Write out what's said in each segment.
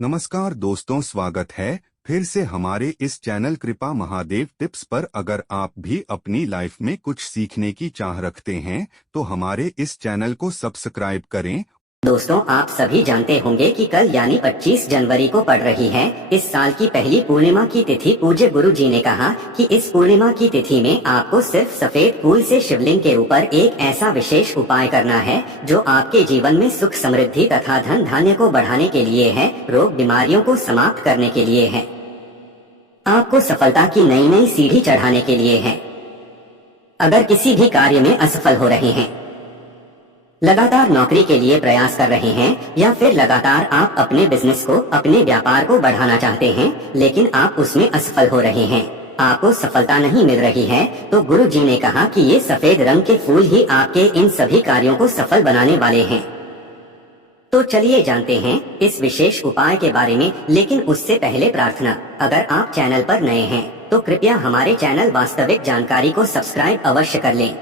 नमस्कार दोस्तों, स्वागत है फिर से हमारे इस चैनल कृपा महादेव टिप्स पर। अगर आप भी अपनी लाइफ में कुछ सीखने की चाह रखते हैं तो हमारे इस चैनल को सब्सक्राइब करें। दोस्तों, आप सभी जानते होंगे कि कल यानी 25 जनवरी को पड़ रही है इस साल की पहली पूर्णिमा की तिथि। पूज्य गुरु जी ने कहा कि इस पूर्णिमा की तिथि में आपको सिर्फ सफेद फूल से शिवलिंग के ऊपर एक ऐसा विशेष उपाय करना है जो आपके जीवन में सुख समृद्धि तथा धन धान्य को बढ़ाने के लिए है, रोग बीमारियों को समाप्त करने के लिए है, आपको सफलता की नई नई सीढ़ी चढ़ाने के लिए है। अगर किसी भी कार्य में असफल हो रहे हैं, लगातार नौकरी के लिए प्रयास कर रहे हैं, या फिर लगातार आप अपने बिजनेस को, अपने व्यापार को बढ़ाना चाहते हैं लेकिन आप उसमें असफल हो रहे हैं, आपको सफलता नहीं मिल रही है, तो गुरु जी ने कहा कि ये सफेद रंग के फूल ही आपके इन सभी कार्यों को सफल बनाने वाले हैं। तो चलिए जानते हैं इस विशेष उपाय के बारे में, लेकिन उससे पहले प्रार्थना, अगर आप चैनल पर नए हैं तो कृपया हमारे चैनल वास्तविक जानकारी को सब्सक्राइब अवश्य कर लें।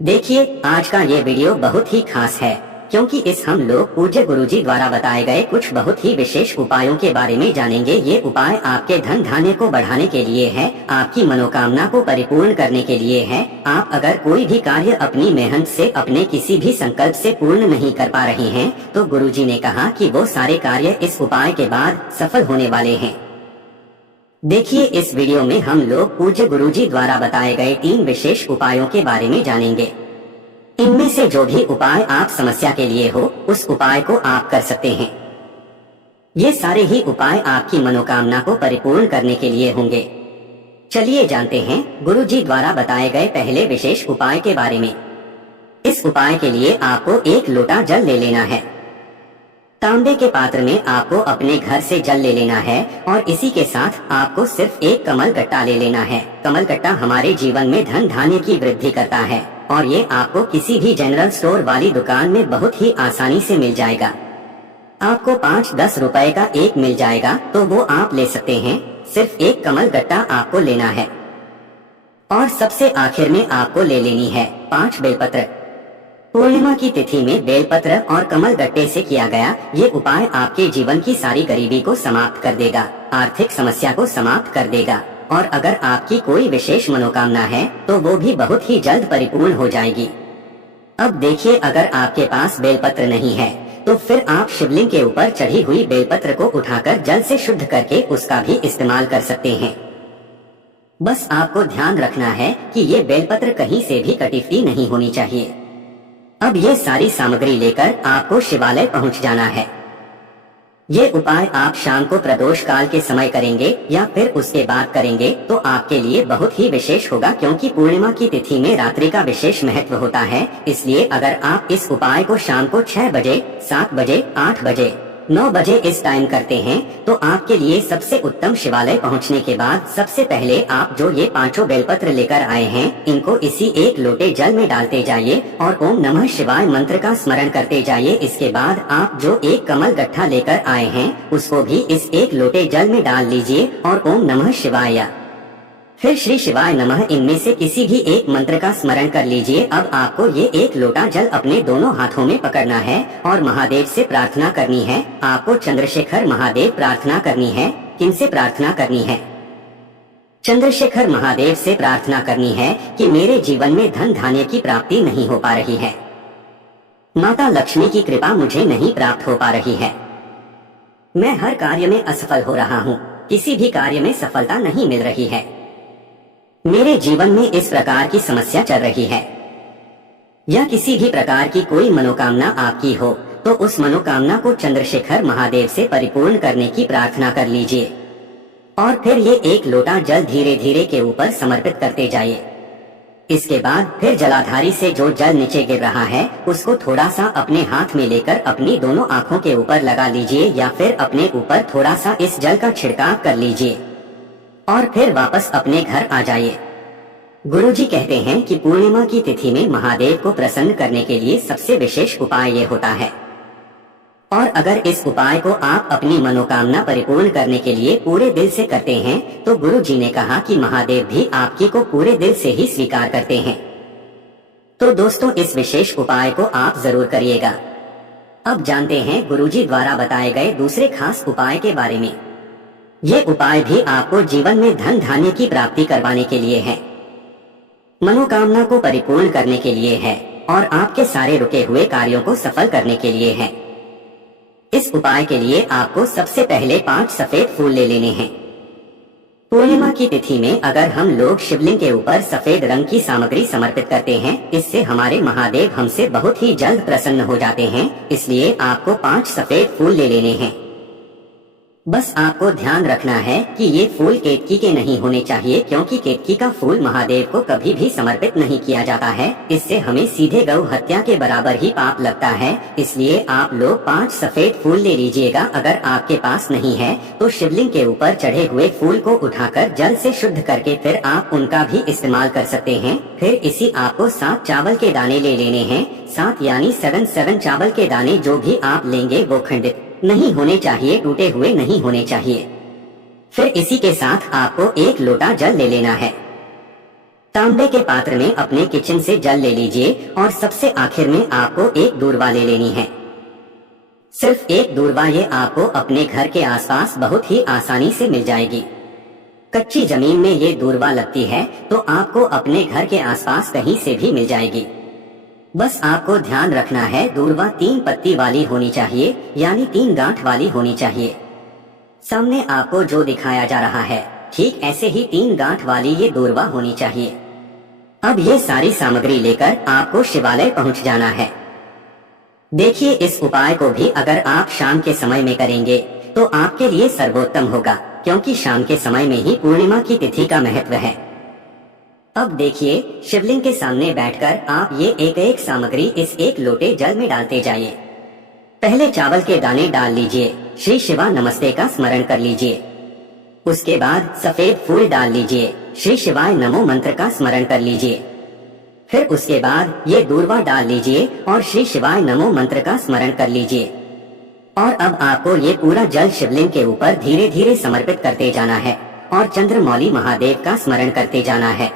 देखिए, आज का ये वीडियो बहुत ही खास है क्योंकि इस हम लोग पूज्य गुरुजी द्वारा बताए गए कुछ बहुत ही विशेष उपायों के बारे में जानेंगे। ये उपाय आपके धन धान्य को बढ़ाने के लिए है, आपकी मनोकामना को परिपूर्ण करने के लिए है। आप अगर कोई भी कार्य अपनी मेहनत से, अपने किसी भी संकल्प से पूर्ण नहीं कर पा रहे हैं तो गुरुजी ने कहा कि वो सारे कार्य इस उपाय के बाद सफल होने वाले हैं। देखिए, इस वीडियो में हम लोग पूज्य गुरुजी द्वारा बताए गए 3 विशेष उपायों के बारे में जानेंगे। इनमें से जो भी उपाय आप समस्या के लिए हो, उस उपाय को आप कर सकते हैं। ये सारे ही उपाय आपकी मनोकामना को परिपूर्ण करने के लिए होंगे। चलिए जानते हैं गुरुजी द्वारा बताए गए पहले विशेष उपाय के बारे में। इस उपाय के लिए आपको 1 लोटा जल ले लेना है। तांबे के पात्र में आपको अपने घर से जल ले लेना है और इसी के साथ आपको सिर्फ 1 कमल गट्टा ले लेना है। कमल गट्टा हमारे जीवन में धन धान्य की वृद्धि करता है और ये आपको किसी भी जनरल स्टोर वाली दुकान में बहुत ही आसानी से मिल जाएगा। आपको 5-10 रुपए का एक मिल जाएगा तो वो आप ले सकते हैं। सिर्फ 1 कमल गट्टा आपको लेना है और सबसे आखिर में आपको ले लेनी है 5 बेलपत्र। पूर्णिमा की तिथि में बेलपत्र और कमल गट्टे से किया गया ये उपाय आपके जीवन की सारी गरीबी को समाप्त कर देगा, आर्थिक समस्या को समाप्त कर देगा और अगर आपकी कोई विशेष मनोकामना है तो वो भी बहुत ही जल्द परिपूर्ण हो जाएगी। अब देखिए, अगर आपके पास बेलपत्र नहीं है तो फिर आप शिवलिंग के ऊपर चढ़ी हुई बेलपत्र को उठाकर जल से शुद्ध करके उसका भी इस्तेमाल कर सकते हैं। बस आपको ध्यान रखना है कि ये बेलपत्र कहीं से भी कटी नहीं होनी चाहिए। अब ये सारी सामग्री लेकर आपको शिवालय पहुंच जाना है। ये उपाय आप शाम को प्रदोष काल के समय करेंगे या फिर उसके बाद करेंगे तो आपके लिए बहुत ही विशेष होगा, क्योंकि पूर्णिमा की तिथि में रात्रि का विशेष महत्व होता है। इसलिए अगर आप इस उपाय को शाम को 6 बजे, 7 बजे, 8 बजे, 9 बजे इस टाइम करते हैं तो आपके लिए सबसे उत्तम। शिवालय पहुंचने के बाद सबसे पहले आप जो ये 5 बेलपत्र लेकर आए हैं इनको इसी 1 लोटे जल में डालते जाइए और ओम नमः शिवाय मंत्र का स्मरण करते जाइए। इसके बाद आप जो 1 कमल गट्ठा लेकर आए हैं उसको भी इस 1 लोटे जल में डाल लीजिए और ओम नमः शिवाय, फिर श्री शिवाय नमः, इनमें से किसी भी एक मंत्र का स्मरण कर लीजिए। अब आपको ये 1 लोटा जल अपने दोनों हाथों में पकड़ना है और महादेव से प्रार्थना करनी है। आपको चंद्रशेखर महादेव प्रार्थना करनी है। किनसे प्रार्थना करनी है? चंद्रशेखर महादेव से प्रार्थना करनी है कि मेरे जीवन में धन धान्य की प्राप्ति नहीं हो पा रही है, माता लक्ष्मी की कृपा मुझे नहीं प्राप्त हो पा रही है, मैं हर कार्य में असफल हो रहा हूँ, किसी भी कार्य में सफलता नहीं मिल रही है, मेरे जीवन में इस प्रकार की समस्या चल रही है, या किसी भी प्रकार की कोई मनोकामना आपकी हो तो उस मनोकामना को चंद्रशेखर महादेव से परिपूर्ण करने की प्रार्थना कर लीजिए और फिर ये 1 लोटा जल धीरे धीरे के ऊपर समर्पित करते जाइए। इसके बाद फिर जलाधारी से जो जल नीचे गिर रहा है उसको थोड़ा सा अपने हाथ में लेकर अपनी दोनों आंखों के ऊपर लगा लीजिए या फिर अपने ऊपर थोड़ा सा इस जल का छिड़काव कर लीजिए और फिर वापस अपने घर आ जाइए। गुरुजी कहते हैं कि पूर्णिमा की तिथि में महादेव को प्रसन्न करने के लिए सबसे विशेष उपाय ये होता है और अगर इस उपाय को आप अपनी मनोकामना परिपूर्ण करने के लिए पूरे दिल से करते हैं तो गुरुजी ने कहा कि महादेव भी आपकी को पूरे दिल से ही स्वीकार करते हैं। तो दोस्तों, इस विशेष उपाय को आप जरूर करिएगा। अब जानते हैं गुरुजी द्वारा बताए गए दूसरे खास उपाय के बारे में। ये उपाय भी आपको जीवन में धन धान्य की प्राप्ति करवाने के लिए है, मनोकामना को परिपूर्ण करने के लिए है और आपके सारे रुके हुए कार्यों को सफल करने के लिए है। इस उपाय के लिए आपको सबसे पहले 5 सफेद फूल ले लेने हैं। पूर्णिमा की तिथि में अगर हम लोग शिवलिंग के ऊपर सफेद रंग की सामग्री समर्पित करते हैं, इससे हमारे महादेव हमसे बहुत ही जल्द प्रसन्न हो जाते हैं। इसलिए आपको 5 सफेद फूल ले लेने हैं। बस आपको ध्यान रखना है कि ये फूल केतकी के नहीं होने चाहिए, क्योंकि केतकी का फूल महादेव को कभी भी समर्पित नहीं किया जाता है। इससे हमें सीधे गौ हत्या के बराबर ही पाप लगता है। इसलिए आप लोग 5 सफेद फूल ले लीजिएगा। अगर आपके पास नहीं है तो शिवलिंग के ऊपर चढ़े हुए फूल को उठाकर जल से शुद्ध करके फिर आप उनका भी इस्तेमाल कर सकते हैं। फिर इसी आपको 7 चावल के दाने ले लेने हैं। 7 यानी 7 चावल के दाने जो भी आप लेंगे वो खंडित नहीं होने चाहिए, टूटे हुए नहीं होने चाहिए। फिर इसी के साथ आपको 1 लोटा जल ले लेना है। तांबे के पात्र में अपने किचन से जल ले लीजिए और सबसे आखिर में आपको 1 दूर्वा ले लेनी है। सिर्फ 1 दूर्वा, ये आपको अपने घर के आसपास बहुत ही आसानी से मिल जाएगी। कच्ची जमीन में ये दूर्वा लगती है तो आपको अपने घर के आसपास कहीं से भी मिल जाएगी। बस आपको ध्यान रखना है, दूर्वा 3 पत्ती वाली होनी चाहिए, यानी 3 गांठ वाली होनी चाहिए। सामने आपको जो दिखाया जा रहा है ठीक ऐसे ही 3 गांठ वाली ये दूर्वा होनी चाहिए। अब ये सारी सामग्री लेकर आपको शिवालय पहुंच जाना है। देखिए, इस उपाय को भी अगर आप शाम के समय में करेंगे तो आपके लिए सर्वोत्तम होगा, क्योंकि शाम के समय में ही पूर्णिमा की तिथि का महत्व है। अब देखिए, शिवलिंग के सामने बैठकर आप ये एक सामग्री इस 1 लोटे जल में डालते जाइए। पहले चावल के दाने डाल लीजिए, श्री शिवा नमस्ते का स्मरण कर लीजिए। उसके बाद सफेद फूल डाल लीजिए, श्री शिवाय नमो मंत्र का स्मरण कर लीजिए। फिर उसके बाद ये दूर्वा डाल लीजिए और श्री शिवाय नमो मंत्र का स्मरण कर लीजिए। और अब आपको ये पूरा जल शिवलिंग के ऊपर धीरे धीरे समर्पित करते जाना है और चंद्रमौली महादेव का स्मरण करते जाना है।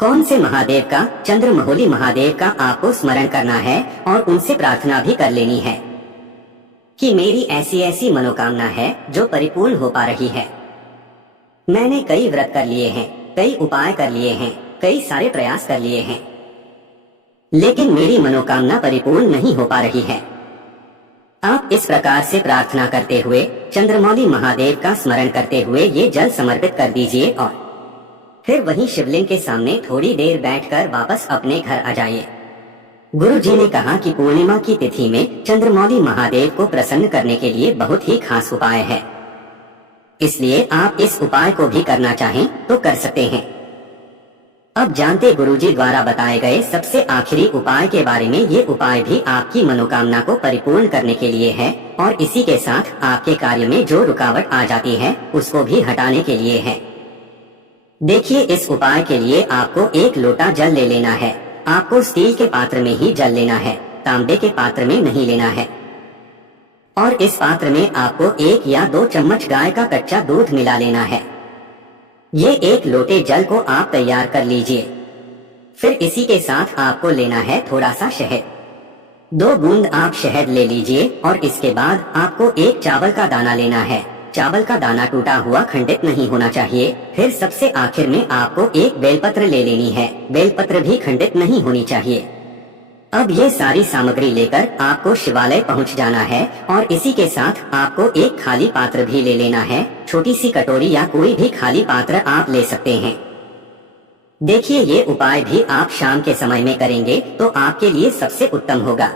कौन से महादेव का? चंद्रमौली महादेव का आपको स्मरण करना है और उनसे प्रार्थना भी कर लेनी है कि मेरी ऐसी ऐसी मनोकामना है जो परिपूर्ण हो पा रही है। मैंने कई व्रत कर लिए हैं, कई उपाय कर लिए हैं, कई सारे प्रयास कर लिए हैं, लेकिन मेरी मनोकामना परिपूर्ण नहीं हो पा रही है। आप इस प्रकार से प्रार्थना करते हुए चंद्रमौली महादेव का स्मरण करते हुए ये जल समर्पित कर दीजिए और फिर वहीं शिवलिंग के सामने थोड़ी देर बैठकर वापस अपने घर आ जाइए। गुरु जी ने कहा कि पूर्णिमा की तिथि में चंद्रमौली महादेव को प्रसन्न करने के लिए बहुत ही खास उपाय है, इसलिए आप इस उपाय को भी करना चाहें तो कर सकते हैं। अब जानते गुरुजी द्वारा बताए गए सबसे आखिरी उपाय के बारे में। ये उपाय भी आपकी मनोकामना को परिपूर्ण करने के लिए है और इसी के साथ आपके कार्य में जो रुकावट आ जाती है उसको भी हटाने के लिए है। देखिए, इस उपाय के लिए आपको 1 लोटा जल ले लेना है। आपको स्टील के पात्र में ही जल लेना है, तांबे के पात्र में नहीं लेना है। और इस पात्र में आपको 1 या 2 चम्मच गाय का कच्चा दूध मिला लेना है। ये 1 लोटे जल को आप तैयार कर लीजिए। फिर इसी के साथ आपको लेना है थोड़ा सा शहद। 2 बूंद आप शहद ले लीजिए और इसके बाद आपको 1 चावल का दाना लेना है। चावल का दाना टूटा हुआ खंडित नहीं होना चाहिए। फिर सबसे आखिर में आपको 1 बेलपत्र ले लेनी है। बेलपत्र भी खंडित नहीं होनी चाहिए। अब ये सारी सामग्री लेकर आपको शिवालय पहुंच जाना है और इसी के साथ आपको 1 खाली पात्र भी ले लेना है। छोटी सी कटोरी या कोई भी खाली पात्र आप ले सकते हैं। देखिए, ये उपाय भी आप शाम के समय में करेंगे तो आपके लिए सबसे उत्तम होगा।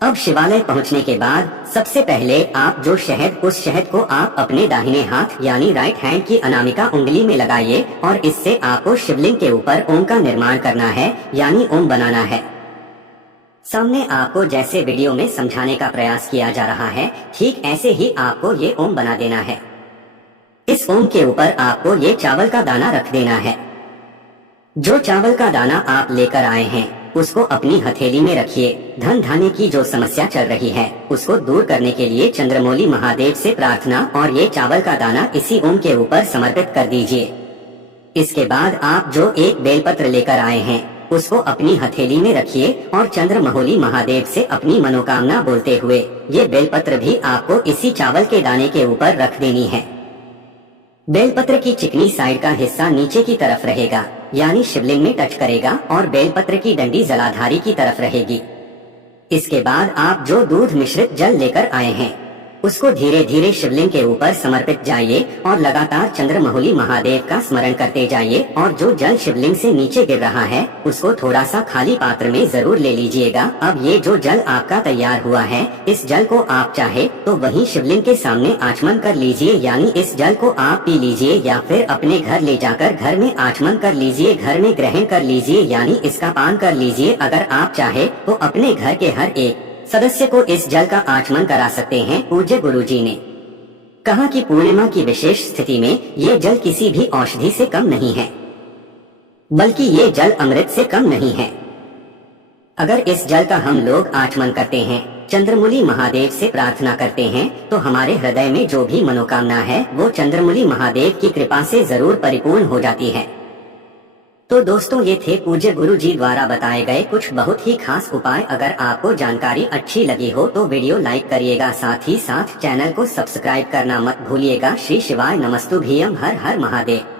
अब शिवालय पहुंचने के बाद सबसे पहले आप जो शहद, उस शहद को आप अपने दाहिने हाथ यानी राइट हैंड की अनामिका उंगली में लगाइए और इससे आपको शिवलिंग के ऊपर ओम का निर्माण करना है, यानी ओम बनाना है। सामने आपको जैसे वीडियो में समझाने का प्रयास किया जा रहा है, ठीक ऐसे ही आपको ये ओम बना देना है। इस ओम के ऊपर आपको ये चावल का दाना रख देना है। जो चावल का दाना आप लेकर आए हैं उसको अपनी हथेली में रखिए। धन धान्य की जो समस्या चल रही है उसको दूर करने के लिए चंद्रमौली महादेव से प्रार्थना और ये चावल का दाना इसी ओम के ऊपर समर्पित कर दीजिए। इसके बाद आप जो 1 बेलपत्र लेकर आए हैं उसको अपनी हथेली में रखिए और चंद्रमौली महादेव से अपनी मनोकामना बोलते हुए ये बेलपत्र भी आपको इसी चावल के दाने के ऊपर रख देनी है। बेलपत्र की चिकनी साइड का हिस्सा नीचे की तरफ रहेगा, यानी शिवलिंग में टच करेगा, और बेलपत्र की डंडी जलाधारी की तरफ रहेगी। इसके बाद आप जो दूध मिश्रित जल लेकर आए हैं उसको धीरे धीरे शिवलिंग के ऊपर समर्पित जाइए और लगातार चंद्रमौली महादेव का स्मरण करते जाइए, और जो जल शिवलिंग से नीचे गिर रहा है उसको थोड़ा सा खाली पात्र में जरूर ले लीजिएगा। अब ये जो जल आपका तैयार हुआ है, इस जल को आप चाहे तो वहीं शिवलिंग के सामने आचमन कर लीजिए, यानी इस जल को आप पी लीजिए या फिर अपने घर ले जाकर घर में आचमन कर लीजिए, घर में ग्रहण कर लीजिए, यानी इसका पान कर लीजिए। अगर आप चाहे तो अपने घर के हर एक सदस्य को इस जल का आचमन करा सकते हैं। पूज्य गुरुजी ने कहा कि पूर्णिमा की विशेष स्थिति में ये जल किसी भी औषधि से कम नहीं है, बल्कि ये जल अमृत से कम नहीं है। अगर इस जल का हम लोग आचमन करते हैं, चंद्रमौली महादेव से प्रार्थना करते हैं, तो हमारे हृदय में जो भी मनोकामना है वो चंद्रमौली महादेव की कृपा से जरूर परिपूर्ण हो जाती है। तो दोस्तों, ये थे पूज्य गुरु जी द्वारा बताए गए कुछ बहुत ही खास उपाय। अगर आपको जानकारी अच्छी लगी हो तो वीडियो लाइक करिएगा, साथ ही साथ चैनल को सब्सक्राइब करना मत भूलिएगा। श्री शिवाय नमस्तुभ्यम। हर हर महादेव।